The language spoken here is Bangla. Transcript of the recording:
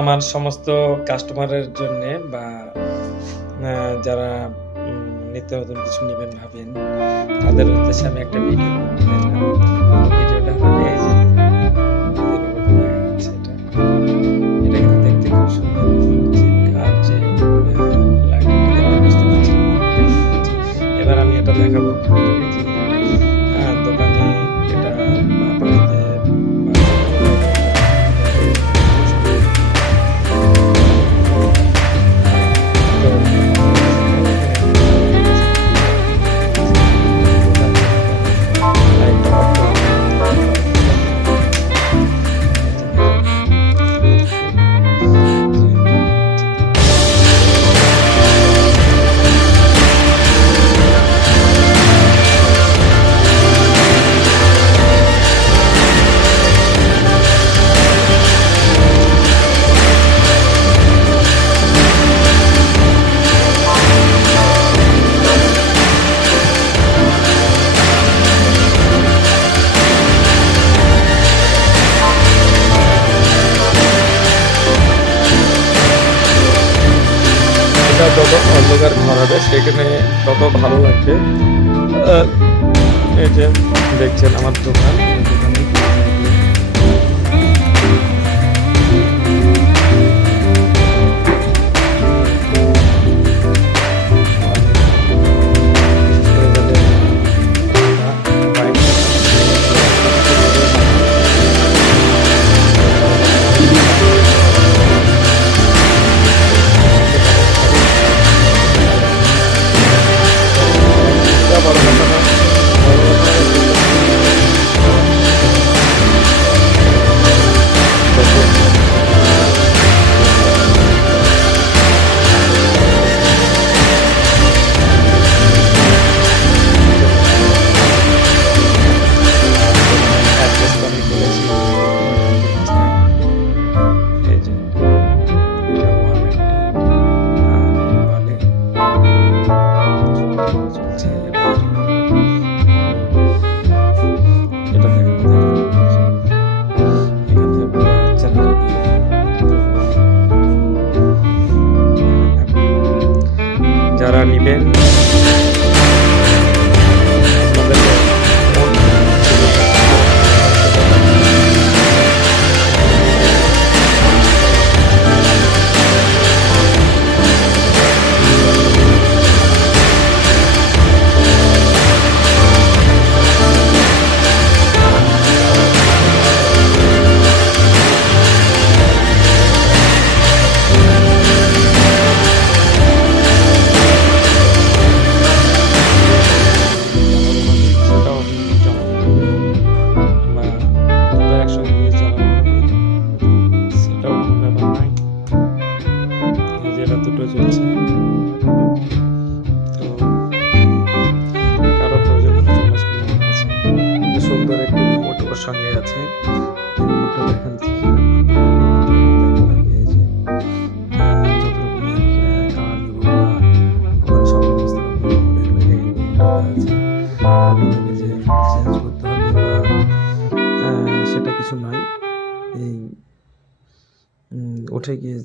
আমার সমস্ত কাস্টমারের জন্যে বা যারা নিত্য নতুন কিছু নিবেন ভাবেন, তাদের উদ্দেশ্যে আমি একটা ভিডিও করতে চাইলাম। ভিডিওটা হলো এই যে রোবট দেখা যাচ্ছে এটা। এটা কিন্তু দেখতে খুব সুন্দর। আর যে লাইটিংটা দেখলে বুঝতে পারছেন। এবার আমি এটা দেখাবো আপনাদের এই যে দোকানে এটা বা বাড়িতে এটা যত অন্ধকার ঘর হবে সেখানে তত ভালো লাগবে। এই যে দেখছেন আমার দোকান, দোকানে যারা নিবেন দুটো চলছে। তো কারো প্রয়োজন হলে চলে আসবেন আমার কাছে। সুন্দর একটি রিমোট ওর সঙ্গে আছে। রিমোটটা দেখাচ্ছি এই যে যত রকমের খাবার নিব বা ওখানে সমস্ত রকম রিমোটের আছে। আপনাদেরকে যে চেঞ্জ করতে হবে বা সেটা কিছু নয়। এই উঠে গিয়ে